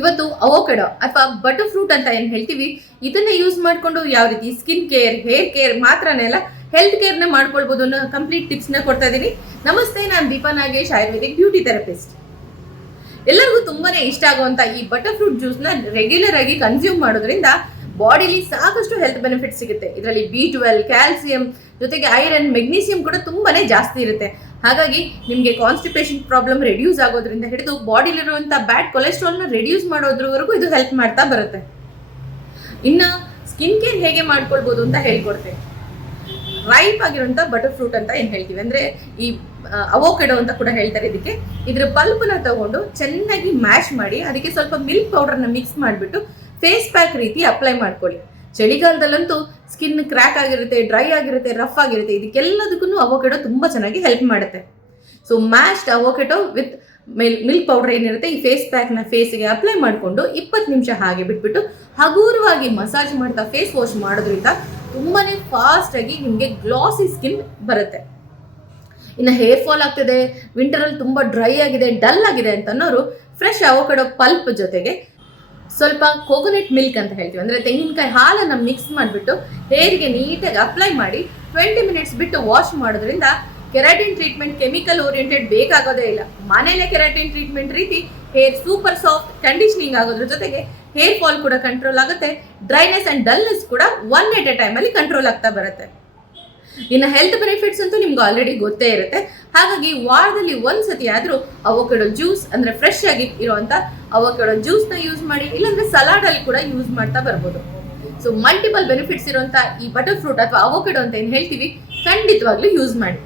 ಇವತ್ತು ಅವೋಕಡೋ ಅಥವಾ butter fruit ಅಂತ ಏನು ಹೇಳ್ತೀವಿ, ಇದನ್ನ ಯೂಸ್ ಮಾಡಿಕೊಂಡು ಯಾವ ರೀತಿ ಸ್ಕಿನ್ ಕೇರ್, ಹೇರ್ ಕೇರ್ ಮಾತ್ರನೇ ಅಲ್ಲ ಹೆಲ್ತ್ ಕೇರ್ನ ಮಾಡ್ಕೊಳ್ಬೋದು ಅನ್ನೋ ಕಂಪ್ಲೀಟ್ ಟಿಪ್ಸ್ನ ಕೊಡ್ತಾ ಇದ್ದೀನಿ. ನಮಸ್ತೆ, ನಾನು ದೀಪಾ ನಾಗೇಶ್, ಆಯುರ್ವೇದಿಕ್ ಬ್ಯೂಟಿ ಥೆರಪಿಸ್ಟ್. ಎಲ್ಲರಿಗೂ ತುಂಬಾನೇ ಇಷ್ಟ ಆಗುವಂತ ಈ ಬಟರ್ ಫ್ರೂಟ್ ಜ್ಯೂಸ್ನ ರೆಗ್ಯುಲರ್ ಆಗಿ ಕನ್ಸ್ಯೂಮ್ ಮಾಡೋದ್ರಿಂದ ಬಾಡಿಲಿ ಸಾಕಷ್ಟು ಹೆಲ್ತ್ ಬೆನಿಫಿಟ್ ಸಿಗುತ್ತೆ. ಇದರಲ್ಲಿ B12, ಕ್ಯಾಲ್ಸಿಯಂ ಜೊತೆಗೆ ಐರನ್, ಮೆಗ್ನೀಸಿಯಂ ಕೂಡ ತುಂಬಾನೇ ಜಾಸ್ತಿ ಇರುತ್ತೆ. ಹಾಗಾಗಿ ನಿಮಗೆ ಕಾನ್ಸ್ಟಿಪೇಷನ್ ಪ್ರಾಬ್ಲಮ್ ರೆಡ್ಯೂಸ್ ಆಗೋದ್ರಿಂದ ಹಿಡಿದು ಬಾಡಿಲಿರುವಂಥ ಬ್ಯಾಡ್ ಕೊಲೆಸ್ಟ್ರಾಲ್ನ ರೆಡ್ಯೂಸ್ ಮಾಡೋದ್ರವರೆಗೂ ಇದು ಹೆಲ್ಪ್ ಮಾಡ್ತಾ ಬರುತ್ತೆ. ಇನ್ನು ಸ್ಕಿನ್ ಕೇರ್ ಹೇಗೆ ಮಾಡ್ಕೊಳ್ಬೋದು ಅಂತ ಹೇಳ್ಕೊಡ್ತೇನೆ. ರೈಪ್ ಆಗಿರುವಂಥ ಬಟರ್ ಫ್ರೂಟ್ ಅಂತ ಏನು ಹೇಳ್ತೀವಿ, ಅಂದರೆ ಈ ಅವೋಕೆಡೋ ಅಂತ ಕೂಡ ಹೇಳ್ತಾರೆ ಇದಕ್ಕೆ. ಇದ್ರ ಪಲ್ಪ್ನ ತಗೊಂಡು ಚೆನ್ನಾಗಿ ಮ್ಯಾಶ್ ಮಾಡಿ ಅದಕ್ಕೆ ಸ್ವಲ್ಪ ಮಿಲ್ಕ್ ಪೌಡರ್ನ ಮಿಕ್ಸ್ ಮಾಡಿಬಿಟ್ಟು ಫೇಸ್ ಪ್ಯಾಕ್ ರೀತಿ ಅಪ್ಲೈ ಮಾಡ್ಕೊಳ್ಳಿ. ಚಳಿಗಾಲದಲ್ಲಂತೂ ಸ್ಕಿನ್ ಕ್ರ್ಯಾಕ್ ಆಗಿರುತ್ತೆ, ಡ್ರೈ ಆಗಿರುತ್ತೆ, ರಫ್ ಆಗಿರುತ್ತೆ. ಇದಕ್ಕೆಲ್ಲದಕ್ಕೂ ಅವೋಕೆಡೋ ತುಂಬ ಚೆನ್ನಾಗಿ ಹೆಲ್ಪ್ ಮಾಡುತ್ತೆ. So mashed avocado with milk powder ಏನಿರುತ್ತೆ, ಈ ಫೇಸ್ ಪ್ಯಾಕ್ನ ಫೇಸ್ಗೆ ಅಪ್ಲೈ ಮಾಡಿಕೊಂಡು 20 ನಿಮಿಷ ಹಾಗೆ ಬಿಟ್ಬಿಟ್ಟು ಹಗುರವಾಗಿ ಮಸಾಜ್ ಮಾಡ್ತಾ ಫೇಸ್ ವಾಶ್ ಮಾಡೋದ್ರಿಂದ ತುಂಬಾನೇ ಫಾಸ್ಟ್ ಆಗಿ ನಿಮಗೆ ಗ್ಲಾಸಿ ಸ್ಕಿನ್ ಬರುತ್ತೆ. ಇನ್ನು ಹೇರ್ ಫಾಲ್ ಆಗ್ತಿದೆ, ವಿಂಟರಲ್ಲಿ ತುಂಬ ಡ್ರೈ ಆಗಿದೆ, ಡಲ್ ಆಗಿದೆ ಅಂತ ಅನ್ನೋರು ಫ್ರೆಶ್ ಅವೋಕೆಡೋ ಪಲ್ಪ್ ಜೊತೆಗೆ ಸ್ವಲ್ಪ ಕೋಕೋನಟ್ ಮಿಲ್ಕ್ ಅಂತ ಹೇಳ್ತೀವಿ, ಅಂದರೆ ತೆಂಗಿನಕಾಯಿ ಹಾಲನ್ನು ಮಿಕ್ಸ್ ಮಾಡಿಬಿಟ್ಟು ಹೇರ್ಗೆ ನೀಟಾಗಿ ಅಪ್ಲೈ ಮಾಡಿ 20 ಮಿನಿಟ್ಸ್ ಬಿಟ್ಟು ವಾಶ್ ಮಾಡೋದ್ರಿಂದ ಕೆರಾಟಿನ್ ಟ್ರೀಟ್ಮೆಂಟ್ ಕೆಮಿಕಲ್ ಓರಿಯೆಂಟೆಡ್ ಬೇಕಾಗೋದೇ ಇಲ್ಲ. ಮನೇಲೆ ಕೆರಾಟಿನ್ ಟ್ರೀಟ್ಮೆಂಟ್ ರೀತಿ ಹೇರ್ ಸೂಪರ್ ಸಾಫ್ಟ್ ಕಂಡೀಷನಿಂಗ್ ಆಗೋದ್ರ ಜೊತೆಗೆ ಹೇರ್ ಫಾಲ್ ಕೂಡ ಕಂಟ್ರೋಲ್ ಆಗುತ್ತೆ. ಡ್ರೈನೆಸ್ ಅಂಡ್ ಡಲ್ನೆಸ್ ಕೂಡ ಒನ್ ಎಟ್ ಎ ಟೈಮಲ್ಲಿ ಕಂಟ್ರೋಲ್ ಆಗ್ತಾ ಬರುತ್ತೆ. ಇನ್ನು ಹೆಲ್ತ್ ಬೆನಿಫಿಟ್ಸ್ ಅಂತೂ ನಿಮ್ಗೆ ಆಲ್ರೆಡಿ ಗೊತ್ತೇ ಇರುತ್ತೆ. ಹಾಗಾಗಿ ವಾರದಲ್ಲಿ ಒಂದ್ಸತಿ ಆದರೂ ಅವೋಕೆಡೋ ಜ್ಯೂಸ್, ಅಂದರೆ ಫ್ರೆಶ್ ಆಗಿ ಇರುವಂಥ ಅವೋಕೆಡೋ ಜ್ಯೂಸ್ನ ಯೂಸ್ ಮಾಡಿ, ಇಲ್ಲಾಂದ್ರೆ ಸಲಾಡಲ್ಲಿ ಕೂಡ ಯೂಸ್ ಮಾಡ್ತಾ ಬರ್ಬೋದು. ಸೊ ಮಲ್ಟಿಪಲ್ ಬೆನಿಫಿಟ್ಸ್ ಇರುವಂಥ ಈ ಬಟರ್ ಫ್ರೂಟ್ ಅಥವಾ ಅವೋಕೆಡೋ ಅಂತ ಏನು ಹೇಳ್ತೀವಿ, ಖಂಡಿತವಾಗ್ಲೂ ಯೂಸ್ ಮಾಡಿ.